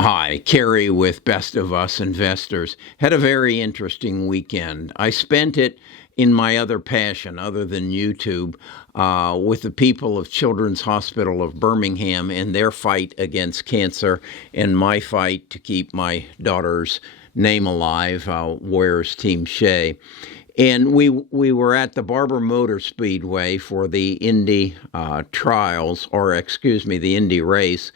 Hi, Kerry with Best of Us Investors. Had a very interesting weekend. I spent it in my other passion, other than YouTube, with the people of Children's Hospital of Birmingham and their fight against cancer and my fight to keep my daughter's name alive, Warriors Team Shea. And we were at the Barber Motor Speedway for the Indy trials, or excuse me, the Indy race.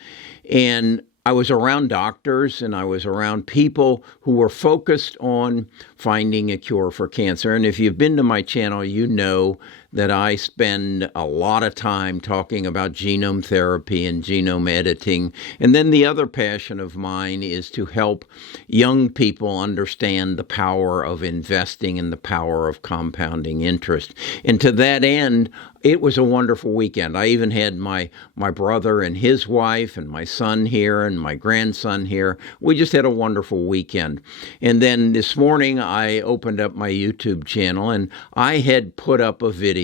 And I was around doctors and I was around people who were focused on finding a cure for cancer. And if you've been to my channel, you know that I spend a lot of time talking about genome therapy and genome editing. And then the other passion of mine is to help young people understand the power of investing and the power of compounding interest. And to that end, it was a wonderful weekend. I even had my brother and his wife and my son here and my grandson here. We just had a wonderful weekend. And then this morning I opened up my YouTube channel and I had put up a video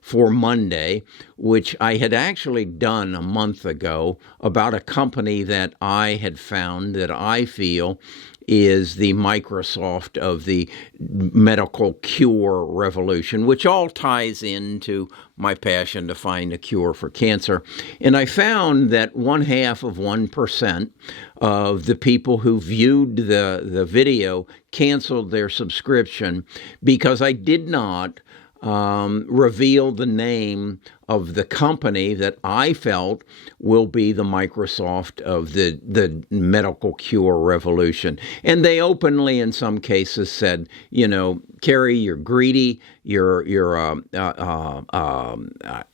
for Monday, which I had actually done a month ago, about a company that I had found that I feel is the Microsoft of the medical cure revolution, which all ties into my passion to find a cure for cancer. And I found that 0.5% of the people who viewed the video canceled their subscription because I did not reveal the name of the company that I felt will be the Microsoft of the medical cure revolution. And they openly, in some cases, said, you know, Kerry, you're greedy, you're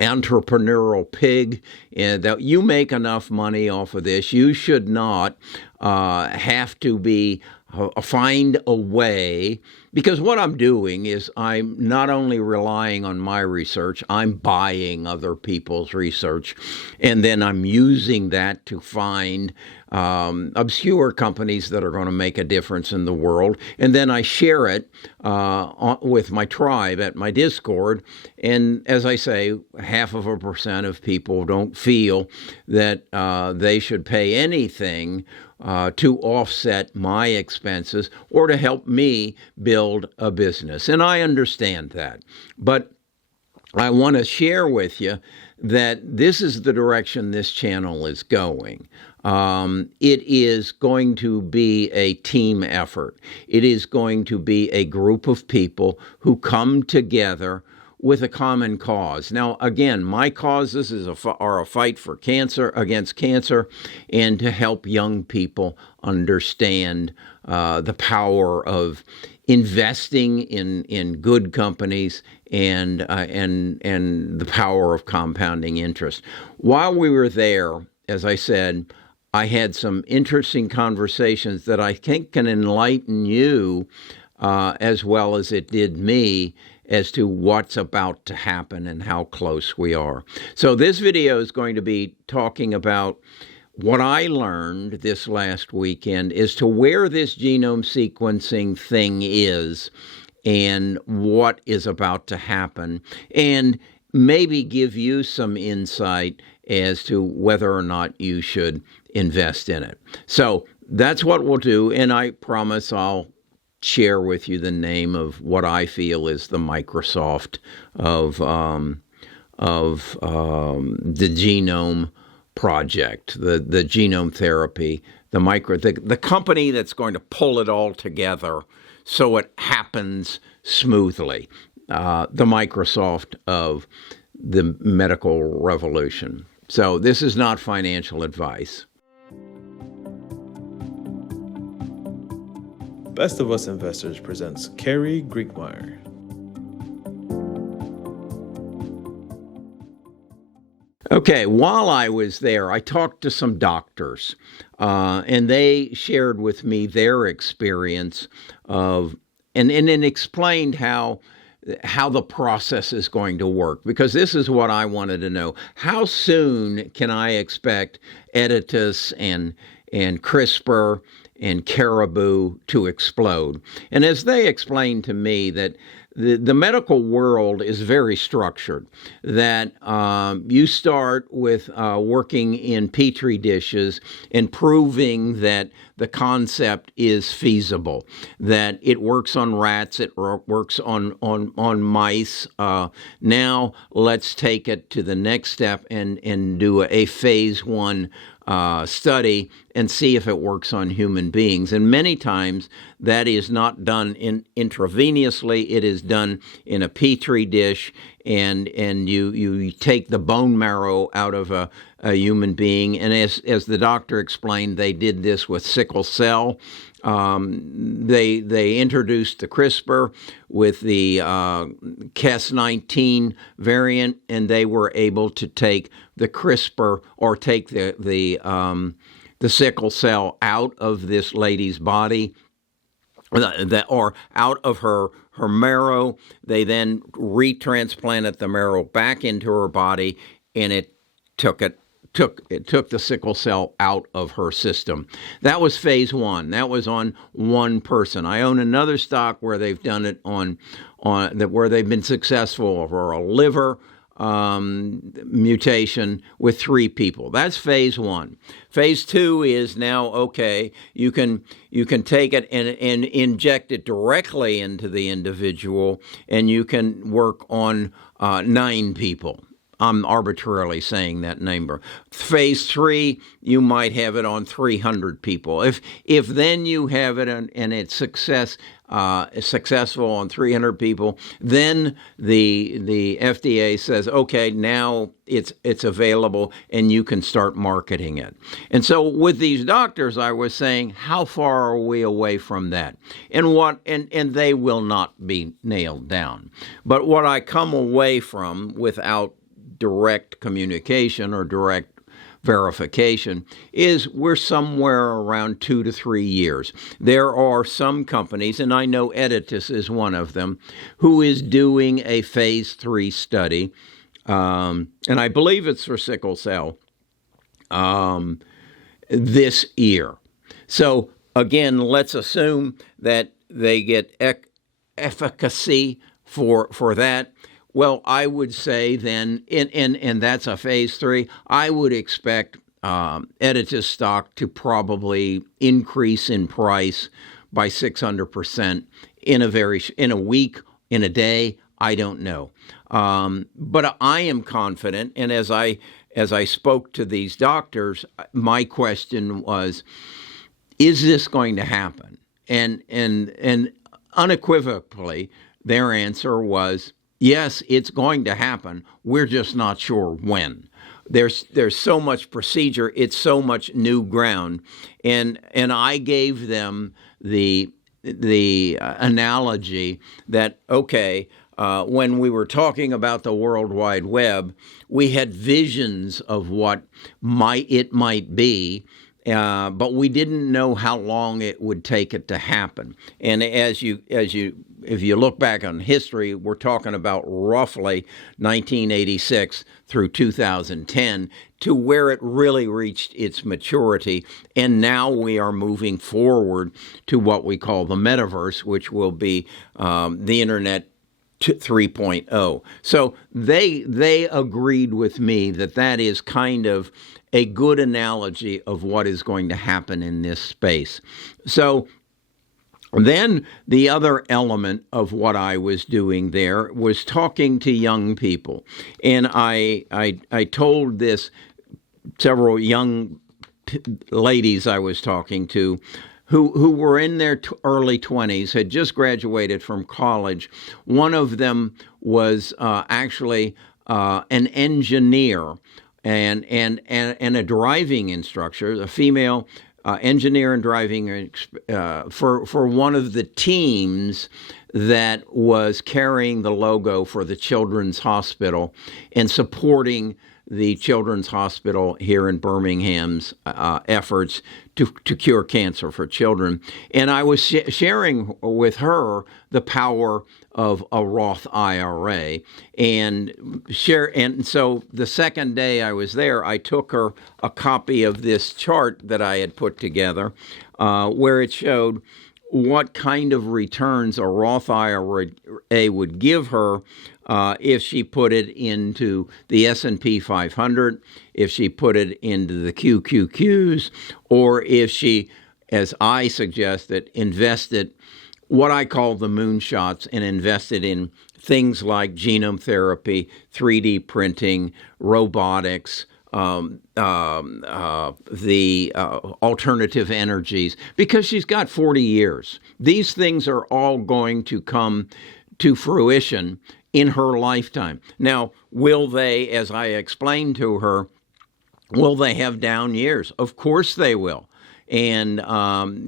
entrepreneurial pig, and that you make enough money off of this. You should not have to be find a way, because what I'm doing is I'm not only relying on my research, I'm buying other people's research, and then I'm using that to find obscure companies that are going to make a difference in the world, and then I share it with my tribe at my Discord. And as I say, 0.5% of people don't feel that they should pay anything to offset my expenses or to help me build a business. And I understand that. But I want to share with you that this is the direction this channel is going. It is going to be a team effort. It is going to be a group of people who come together with a common cause. Now, again, my causes are a fight for cancer, against cancer, and to help young people understand the power of investing in good companies and the power of compounding interest. While we were there, as I said, I had some interesting conversations that I think can enlighten you as well as it did me as to what's about to happen and how close we are. So this video is going to be talking about what I learned this last weekend as to where this genome sequencing thing is and what is about to happen, and maybe give you some insight as to whether or not you should invest in it. So that's what we'll do, and I promise I'll share with you the name of what I feel is the Microsoft of the genome project, the genome therapy, the company that's going to pull it all together so it happens smoothly, the Microsoft of the medical revolution. So this is not financial advice. Best of Us Investors presents Kerry Griegmeyer. Okay, while I was there, I talked to some doctors, and they shared with me their experience of, and then explained how the process is going to work, because this is what I wanted to know. How soon can I expect Editas and CRISPR and Caribou to explode? And as they explained to me that the medical world is very structured, that you start with working in petri dishes and proving that the concept is feasible, that it works on rats, it works on mice. Now let's take it to the next step and do a phase 1 study and see if it works on human beings. And many times that is not done intravenously. It is done in a petri dish, and you take the bone marrow out of a human being. And as the doctor explained, they did this with sickle cell. They introduced the CRISPR with the Cas19 variant, and they were able to take the CRISPR, or take the sickle cell out of this lady's body, or out of her marrow. They then retransplanted the marrow back into her body, and it took the sickle cell out of her system. That was phase 1. That was on one person. I own another stock where they've done it where they've been successful over a liver mutation with 3 people. That's phase 1. Phase 2 is now, okay, you can take it and inject it directly into the individual, and you can work on 9 people. I'm arbitrarily saying that number. Phase 3, you might have it on 300 people. If then you have it and it's successful on 300 people, then the FDA says, okay, now it's available and you can start marketing it. And so with these doctors, I was saying, how far are we away from that? And they will not be nailed down. But what I come away from without direct communication or direct verification is we're somewhere around 2 to 3 years. There are some companies, and I know Editas is one of them, who is doing a phase 3 study, and I believe it's for sickle cell, this year. So again, let's assume that they get efficacy for that. Well, I would say then, and that's a phase 3, I would expect Editas stock to probably increase in price by 600% in a week, in a day. I don't know, but I am confident. And as I spoke to these doctors, my question was, is this going to happen? And unequivocally, their answer was, yes, it's going to happen. We're just not sure when. There's so much procedure. It's so much new ground. And I gave them the analogy that, okay, when we were talking about the World Wide Web, we had visions of what it might be, but we didn't know how long it would take it to happen. And if you look back on history, we're talking about roughly 1986 through 2010 to where it really reached its maturity. And now we are moving forward to what we call the metaverse, which will be the Internet 3.0. So they agreed with me that is kind of a good analogy of what is going to happen in this space. So then the other element of what I was doing there was talking to young people. And I told this several young ladies I was talking to who were in their early 20s, had just graduated from college. One of them was actually an engineer and a driving instructor, a female engineer and driving for one of the teams that was carrying the logo for the Children's Hospital and supporting the Children's Hospital here in Birmingham's efforts to cure cancer for children. And I was sharing with her the power of a Roth IRA. And so the second day I was there, I took her a copy of this chart that I had put together where it showed what kind of returns a Roth IRA would give her if she put it into the S&P 500, if she put it into the QQQs, or if she, as I suggested, invested what I call the moonshots and invested in things like genome therapy, 3D printing, robotics, the alternative energies, because she's got 40 years. These things are all going to come to fruition in her lifetime. Now, will they, as I explained to her, will they have down years? Of course they will. And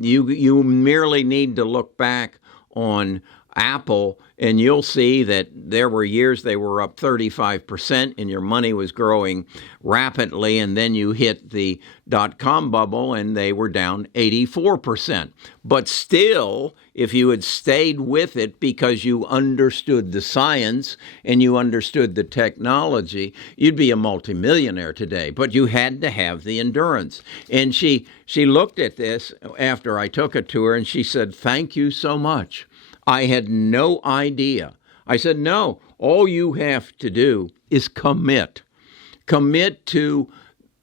you merely need to look back on Apple, and you'll see that there were years they were up 35% and your money was growing rapidly, and then you hit the dot-com bubble and they were down 84%. But still, if you had stayed with it because you understood the science and you understood the technology, you'd be a multimillionaire today. But you had to have the endurance. And she looked at this after I took it to her and she said, "Thank you so much. I had no idea." I said, "No, all you have to do is commit. Commit to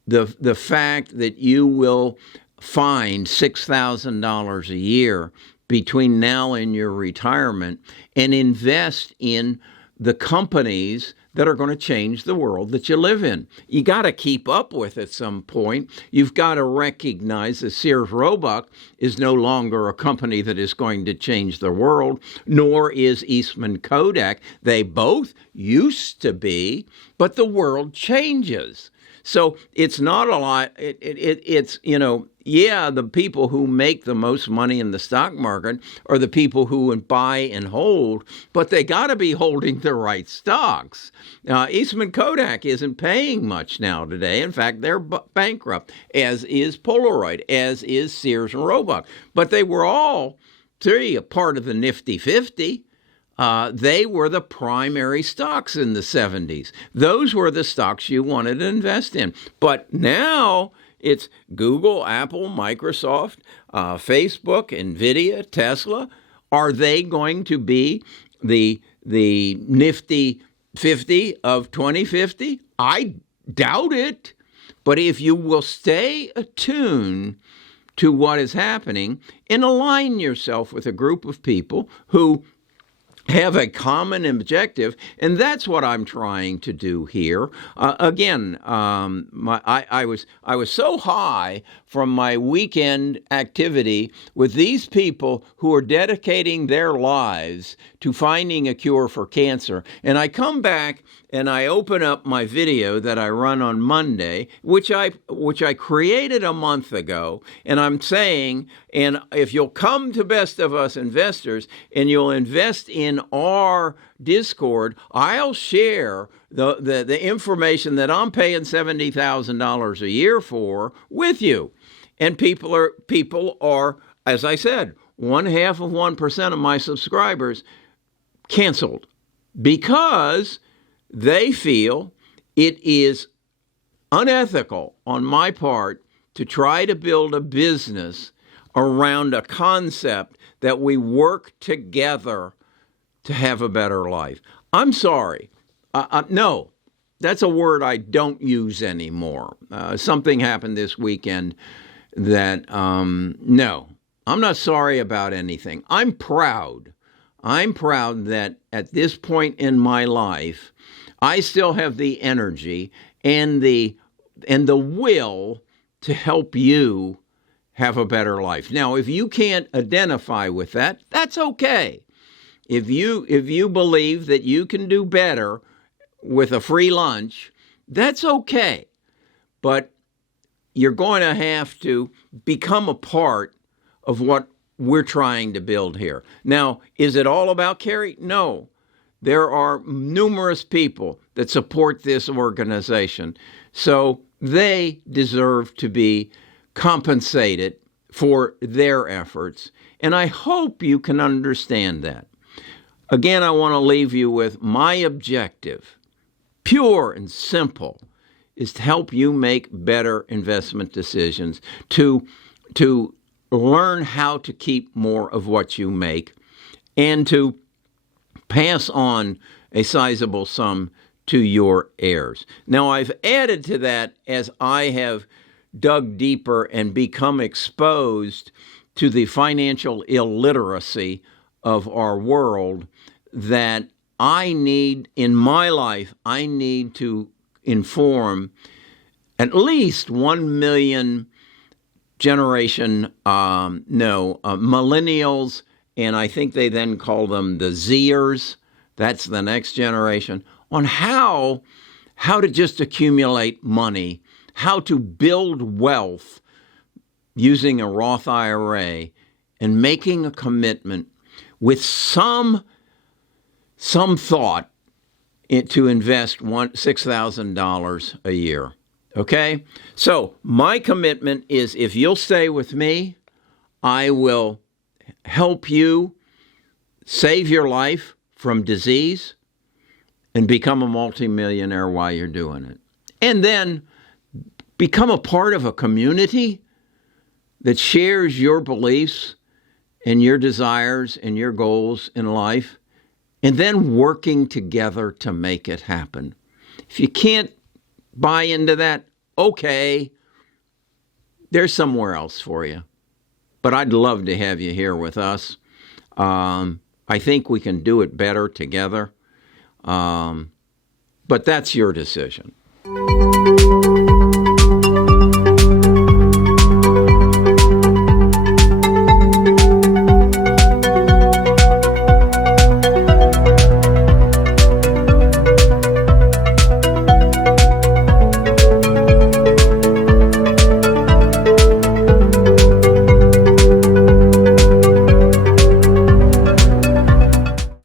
the fact that you will find $6,000 a year between now and your retirement and invest in the companies that are going to change the world that you live in." You got to keep up with at some point. You've got to recognize that Sears Roebuck is no longer a company that is going to change the world, nor is Eastman Kodak. They both used to be, but the world changes. So it's not a lot. It's, the people who make the most money in the stock market are the people who buy and hold, but they got to be holding the right stocks. Eastman Kodak isn't paying much now today. In fact, they're bankrupt, as is Polaroid, as is Sears and Roebuck. But they were all a part of the Nifty 50. They were the primary stocks in the 70s. Those were the stocks you wanted to invest in. But now it's Google, Apple, Microsoft, Facebook, NVIDIA, Tesla. Are they going to be the Nifty 50 of 2050? I doubt it. But if you will stay attuned to what is happening and align yourself with a group of people who have a common objective, and that's what I'm trying to do here. I was so high from my weekend activity with these people who are dedicating their lives to finding a cure for cancer, and I come back and I open up my video that I run on Monday, which I created a month ago, and I'm saying, and if you'll come to Best of Us Investors and you'll invest in our Discord, I'll share the information that I'm paying $70,000 a year for with you. And people are, as I said, 0.5% of my subscribers canceled because they feel it is unethical on my part to try to build a business around a concept that we work together to have a better life. I'm sorry. No, that's a word I don't use anymore. Something happened this weekend that, no, I'm not sorry about anything. I'm proud. I'm proud that at this point in my life, I still have the energy and the will to help you have a better life. Now, if you can't identify with that, that's okay. If you believe that you can do better with a free lunch, that's okay. But you're going to have to become a part of what we're trying to build here. Now, is it all about Carrie? No. There are numerous people that support this organization, so they deserve to be compensated for their efforts, and I hope you can understand that. Again, I want to leave you with my objective, pure and simple, is to help you make better investment decisions, to learn how to keep more of what you make and to pass on a sizable sum to your heirs. Now, I've added to that as I have dug deeper and become exposed to the financial illiteracy of our world that I need in my life. I need to inform at least 1 million millennials, and I think they then call them the Zers. That's the next generation, on how to just accumulate money, how to build wealth using a Roth IRA, and making a commitment with some thought to invest $6,000 a year. Okay? So my commitment is, if you'll stay with me, I will help you save your life from disease and become a multimillionaire while you're doing it. And then become a part of a community that shares your beliefs and your desires and your goals in life, and then working together to make it happen. If you can't buy into that, okay, there's somewhere else for you. But I'd love to have you here with us. I think we can do it better together. But that's your decision.